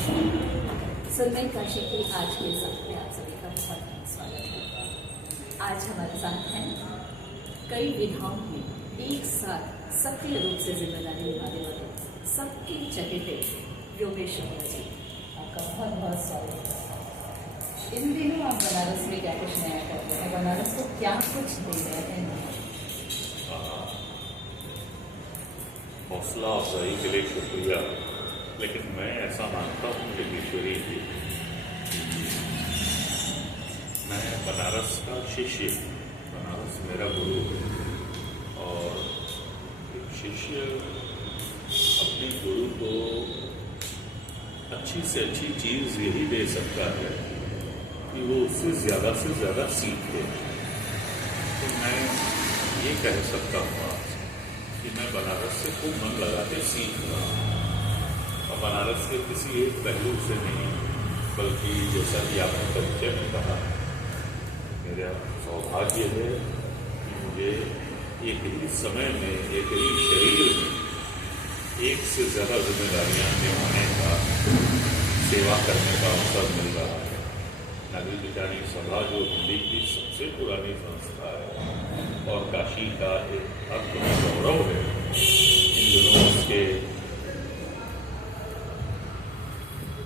सुनमई काशी की आज के सत्र में आप सभी का बहुत बहुत स्वागत है। आज हमारे साथ हैं कई विधाओं में एक साथ सक्रिय रूप से जिम्मेदारी निभाने वाले सबके चहेते योगेश शुक्ला जी, आपका बहुत बहुत स्वागत है। इन दिनों आप बनारस में क्या कुछ नया कर रहे हैं, बनारस को क्या कुछ दे रहे हैं? हौसला अफजाई के लिए शुक्रिया, लेकिन मैं ऐसा मानता हूँ कि ईश्वरी जी, मैं बनारस का शिष्य, बनारस मेरा गुरु है और एक शिष्य अपने गुरु को अच्छी से अच्छी चीज़ यही दे सकता है कि वो उससे ज़्यादा से ज़्यादा सीखे। तो मैं ये कह सकता हूँ कि मैं बनारस से खूब मन लगा के सीख रहा हूँ और बनारस के किसी एक पहलू से नहीं, बल्कि जैसा कि आपने परिचय में कहा, मेरा सौभाग्य है कि मुझे एक ही समय में, एक ही शरीर में एक से ज़्यादा जिम्मेदारियाँ निभाने का, सेवा करने का अवसर मिल रहा है। नागरिक विचारणी सभा जो दिल्ली की सबसे पुरानी संस्था है और काशी का एक अद्भुत गौरव है, इन दिनों उसके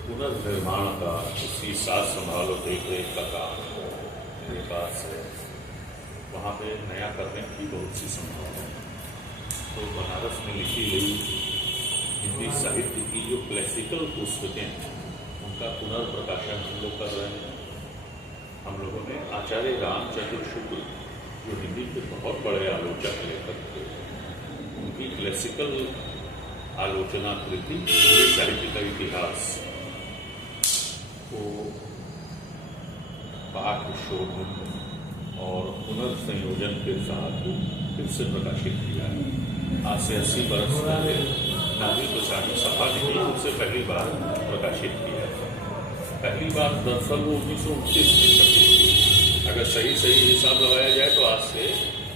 पुनर्निर्माण का, उसकी साथ संभाल और देख रेख का काम मेरे पास है। वहाँ पे नया करने की बहुत सी संभावना है। तो बनारस में लिखी गई हिंदी साहित्य की जो क्लासिकल पुस्तकें हैं, उनका पुनर्प्रकाशन हम लोग कर रहे हैं। हम लोगों ने आचार्य रामचंद्र शुक्ल, जो हिंदी के बहुत बड़े आलोचक लेखक थे, उनकी क्लासिकल आलोचना कृति हिंदी साहित्य का इतिहास को पाठ शोधन और पुनर्संयोजन के साथ फिर से प्रकाशित किया है। आज से 80 वर्ष पहले नागरिक विचारणी सभा ने ही उससे पहली बार प्रकाशित किया था। पहली बार दरअसल वो 1929 में छपी थी। अगर सही हिसाब लगाया जाए तो आज से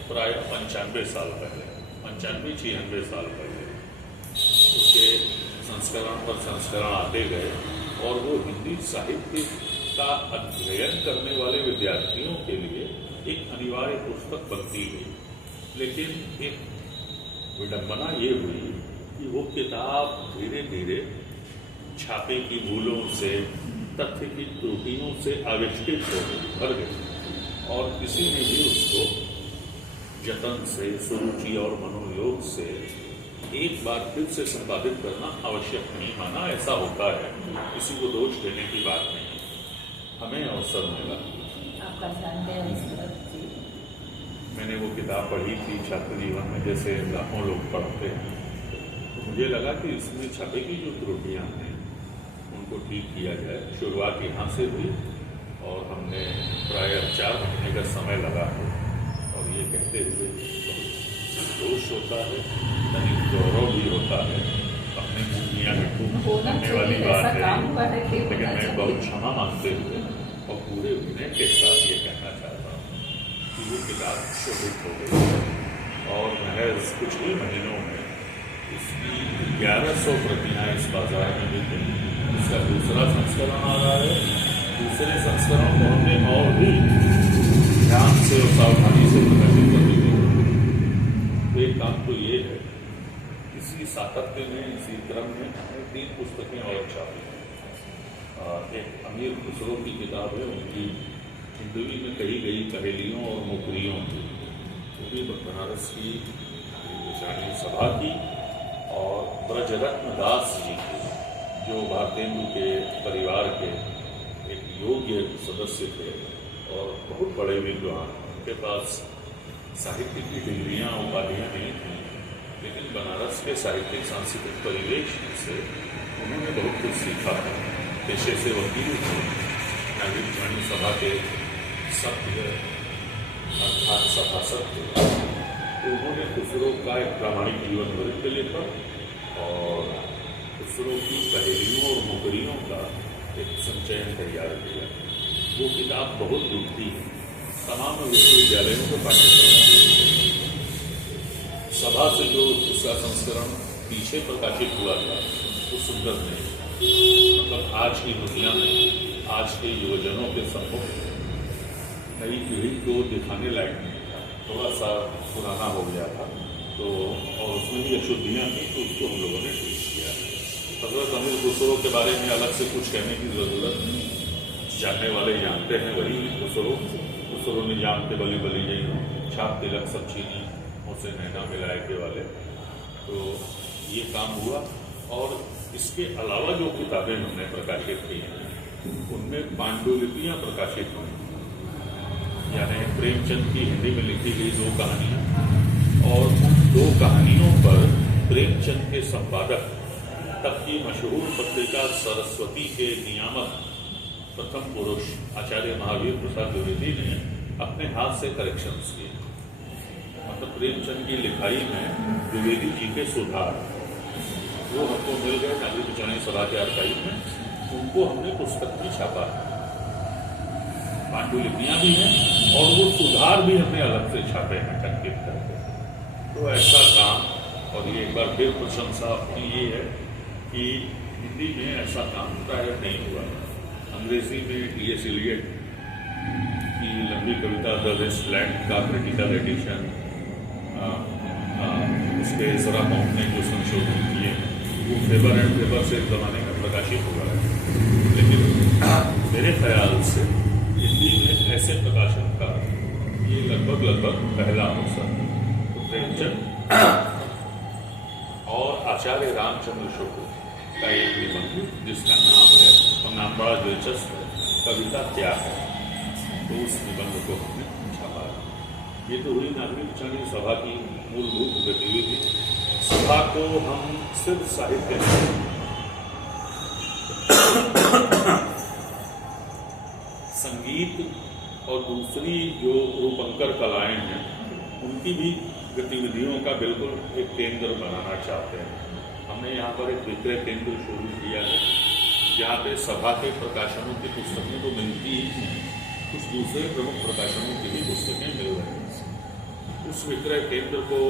प्राय 95 साल पहले, 95-96 साल पहले उसके संस्करण पर संस्करण आते गए और वो हिंदी साहित्य का अध्ययन करने वाले विद्यार्थियों के लिए एक अनिवार्य पुस्तक बनती गई। लेकिन एक विडंबना ये हुई कि वो किताब धीरे धीरे छापे की भूलों से, तथ्य की त्रुटियों से आविष्कृत हो गई, भर गई, और किसी ने भी उसको जतन से, सुरुचि और मनोयोग से एक बार फिर से संपादित करना आवश्यक नहीं माना। ऐसा होता है, किसी को दोष देने की बात नहीं। हमें अवसर मिला, आपका ध्यान दें। मैंने वो किताब पढ़ी थी छात्र जीवन में, जैसे लाखों लोग पढ़ते हैं। तो मुझे लगा कि इसमें छपे की जो त्रुटियाँ हैं उनको ठीक किया जाए। शुरुआत यहाँ से हुई और हमने प्राय 4 महीने का समय लगा है और ये कहते हुए दोष होता है, तनिक गौरव भी होता है, अपने मुँह में होने वाली बात है, लेकिन मैं बहुत क्षमा मांगते हुए और पूरे विनय के साथ ये कहना चाहता हूँ कि ये किताब शोभित हो गई और महज कुछ ही महीनों में इसकी 1100 प्रतियाँ इस बाजार में मिल गई। इसका दूसरा संस्करण आ रहा है। दूसरे संस्करण को हमने और भी ध्यान से और सावधानी से प्रकाशित कर दी। एक काम तो ये है, इसी सातत्य में, इसी क्रम में 3 पुस्तकें और छापी हैं। एक अमीर खुसरो की किताब है, उनकी हिंदवी में कही गई पहेलियों और मुकरियों की, वो भी बनारस की विचारणी सभा की, और ब्रजरत्न दास जी की, जो भारतेंदु के परिवार के एक योग्य सदस्य थे और बहुत बड़े विद्वान। उनके पास साहित्य की डिग्रियाँ, उपाधियाँ नहीं थीं, लेकिन बनारस के साहित्यिक सांस्कृतिक परिवेश से उन्होंने बहुत कुछ सीखा था। पेशे से वकील थे, नागरिक विचारणी सभा के सभ्य अर्थात सभासद थे। तो उन्होंने खुसरो का एक प्रामाणिक जीवन वृत्त लिखा और खुसरो की पहेलियों और मुकरियों का एक संचयन तैयार किया। वो किताब बहुत दुखती है, तमाम विश्वविद्यालयों के पाठ्यक्रमों सभा से जो उसका संस्करण पीछे प्रकाशित हुआ था वो सुंदर नहीं, मतलब और आज की दुनिया में आज के युवजनों के सम्मुख नई पीढ़ी को दिखाने लायक नहीं था, थोड़ा सा पुराना हो गया था। तो और उसमें भी अशुद्धियाँ थी, तो उसको हम लोगों ने ठीक किया। हज़रत अमीर खुसरो के बारे में अलग से कुछ कहने की ज़रूरत नहीं, जानने वाले जानते हैं। वही खुसरो ने जानते बली बली जई छाप तिलक सब चीनी उसे नैना मिलाए के वाले। तो ये काम हुआ। और इसके अलावा जो किताबें हमने प्रकाशित की हैं उनमें पांडुलिपियाँ प्रकाशित हुई, यानी प्रेमचंद की हिंदी में लिखी गई 2 कहानियाँ, और उन 2 कहानियों पर प्रेमचंद के संपादक तब की मशहूर पत्रिका सरस्वती के नियामक प्रथम पुरुष आचार्य महावीर प्रसाद द्विवेदी ने अपने हाथ से करेक्शंस किए। मतलब प्रेमचंद की लिखाई में द्विवेदी जी के सुधार वो हमको मिल गए नागरिक विचारणी सभा के आर्काइव में, उनको हमने पुस्तक में छापा है। पांडुलिपियाँ भी हैं और वो सुधार भी हमने अलग से छापे हैं टंकित करके। तो ऐसा काम, और ये एक बार फिर प्रशंसा अपनी ये है कि हिंदी में ऐसा काम प्राय नहीं हुआ। अंग्रेजी में टी.एस. इलियट की लंबी कविता द वेस्ट लैंड का क्रिटिकल एडिशन, उसके जरा मौत ने जो संशोधन किए वो फेबर एंड फेबर से ज़माने में प्रकाशित हुआ है। लेकिन मेरे ख्याल से हिंदी में ऐसे प्रकाशन का ये लगभग पहला अवसर। तो प्रेमचंद और आचार्य रामचंद्र शुक्ल का एक निबंध जिसका नाम है, और नाम बड़ा दिलचस्प है, कविता क्या है, तो उस निबंध को हमने छापा। ये तो हुई नागरिक विचारणी सभा की मूलभूत गतिविधि। सभा को हम सिर्फ साहित्य संगीत और दूसरी जो रूपंकर कलाएं हैं उनकी भी गतिविधियों का बिल्कुल एक केंद्र बनाना चाहते हैं। हमने यहाँ पर एक विक्रय केंद्र शुरू किया है जहाँ पे सभा के प्रकाशनों की पुस्तकें तो मिलती ही हैं, कुछ दूसरे प्रमुख प्रकाशनों की भी पुस्तकें मिल रही हैं। उस विक्रय केंद्र को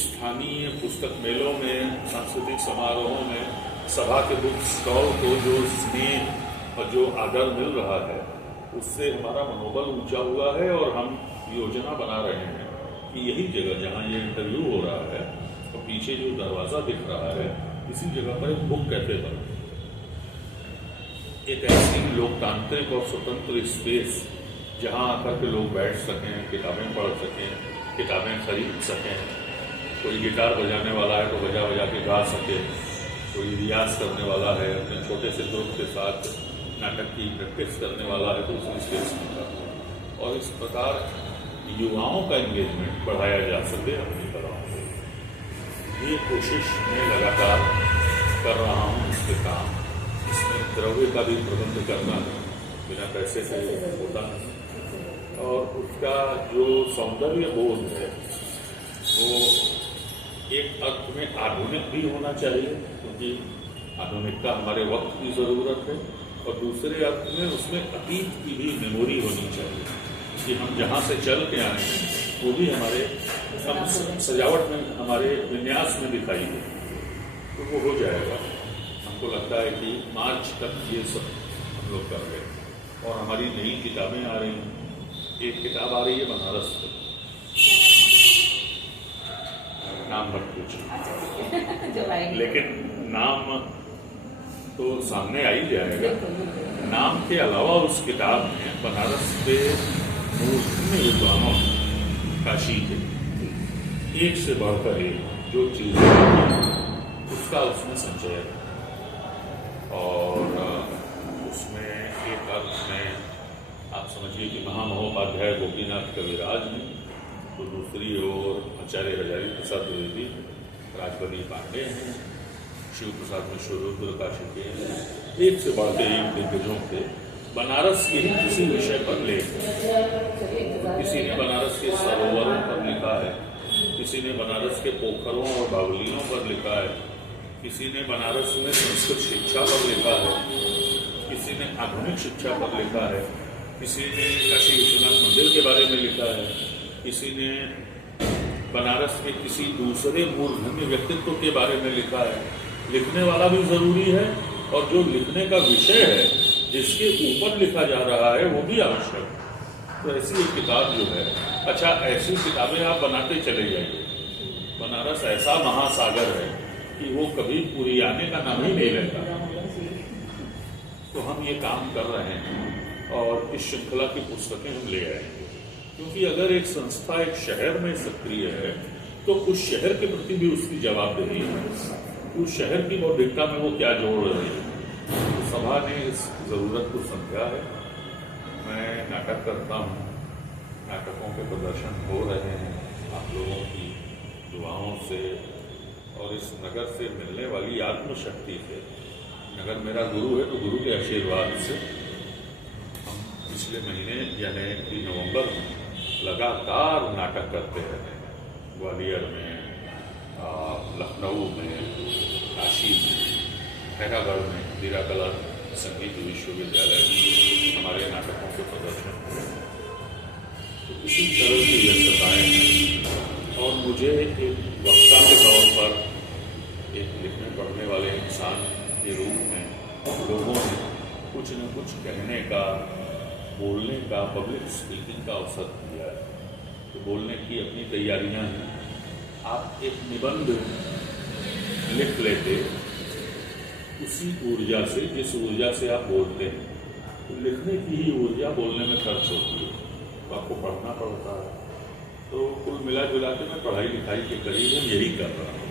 स्थानीय पुस्तक मेलों में, सांस्कृतिक समारोहों में, सभा के बुक स्टॉल को जो स्नेह और जो आदर मिल रहा है उससे हमारा मनोबल ऊंचा हुआ है। और हम योजना बना रहे हैं कि यही जगह जहाँ ये इंटरव्यू हो रहा है और पीछे जो दरवाज़ा दिख रहा है, इसी जगह पर एक बुक कैफे बने, एक ऐसी लोकतांत्रिक और स्वतंत्र स्पेस जहाँ आकर के लोग बैठ सकें, किताबें पढ़ सकें, किताबें खरीद सकें। कोई गिटार बजाने वाला है तो बजा के गा सके, कोई रियाज करने वाला है, अपने छोटे से ग्रुप के साथ नाटक की प्रैक्टिस करने वाला है तो उसी स्पेस में कर। और इस प्रकार युवाओं का एंगेजमेंट बढ़ाया जा सके अपनी तरह। ये कोशिश मैं लगातार कर रहा हूँ इस पे काम। इसमें द्रव्य का भी प्रबंध करना है, बिना पैसे से होता नहीं। और उसका जो सौंदर्य बोध है वो एक अर्थ में आधुनिक भी होना चाहिए, क्योंकि आधुनिकता हमारे वक्त की ज़रूरत है, और दूसरे अर्थ में उसमें अतीत की भी मेमोरी होनी चाहिए कि हम जहाँ से चल के आए हैं वो भी हमारे सजावट में, हमारे विन्यास में दिखाई दे। तो वो हो जाएगा। हमको लगता है कि मार्च तक ये सब हम लोग कर रहे हैं। और हमारी नई किताबें आ रही हैं। एक किताब आ रही है बनारस से, नाम मत पूछो लेकिन नाम तो सामने आ ही जाएगा। नाम के अलावा उस किताब में बनारस पे विभिन्न विद्वानों काशी के एक से बढ़कर एक जो चीज़ें उसका उसमें संचय है। और उसमें एक अर्थ में आप समझिए कि महामहोपाध्याय गोपीनाथ कविराज ने, तो दूसरी ओर आचार्य हजारी प्रसाद द्विवेदी, राजबली पांडे हैं, शिव प्रसाद मिश्र रुद्र काशी के हैं, एक से बढ़ते एक दिग्गजों के बनारस के ही किसी विषय पर लेख। किसी ने बनारस के सरोवरों पर लिखा है, किसी ने बनारस के पोखरों और बावलियों पर लिखा है, किसी ने बनारस में संस्कृत शिक्षा पर लिखा है, किसी ने आधुनिक शिक्षा पर लिखा है, किसी ने काशी विश्वनाथ मंदिर के बारे में लिखा है, किसी ने बनारस के किसी दूसरे मूर्धन्य व्यक्तित्व के बारे में लिखा है। लिखने वाला भी ज़रूरी है और जो लिखने का विषय है, जिसके ऊपर लिखा जा रहा है, वो भी आवश्यक। तो ऐसी एक किताब जो है, अच्छा ऐसी किताबें आप बनाते चले जाइए। बनारस ऐसा महासागर है कि वो कभी पूरी आने का नाम ही नहीं लेता। तो हम ये काम कर रहे हैं और इस श्रृंखला की पुस्तकें हम ले आएंगे, क्योंकि अगर एक संस्था एक शहर में सक्रिय है तो उस शहर के प्रति भी उसकी जवाबदेही है। उस शहर की बौद्धिकता में वो क्या जोड़ रही है। तो सभा ने इस जरूरत को समझा है। मैं नाटक करता हूँ, नाटकों के प्रदर्शन हो रहे हैं आप लोगों की दुआओं से और इस नगर से मिलने वाली आत्मशक्ति से। नगर मेरा गुरु है, तो गुरु के आशीर्वाद से हम पिछले महीने यानी कि नवंबर में लगातार नाटक करते रहे हैं। ग्वालियर में, लखनऊ में, काशी में, हैदराबाद में, हीरा कला संगीत विश्वविद्यालय में हमारे नाटकों के प्रदर्शन हुए। तो इसी तरह की व्यस्तताएं हैं और मुझे एक वक्ता के तौर पर, एक लिखने पढ़ने वाले इंसान के रूप में लोगों ने कुछ न कुछ कहने का, बोलने का, पब्लिक स्पीकिंग का अवसर दिया है। तो बोलने की अपनी तैयारियां हैं। आप एक निबंध लिख लेते उसी ऊर्जा से जिस ऊर्जा से आप बोलते हैं। तो लिखने की ही ऊर्जा बोलने में खर्च होती है, तो आपको पढ़ना पड़ता है। तो कुल मिला जुला के मैं पढ़ाई लिखाई के करीब यही कर रहा हूँ।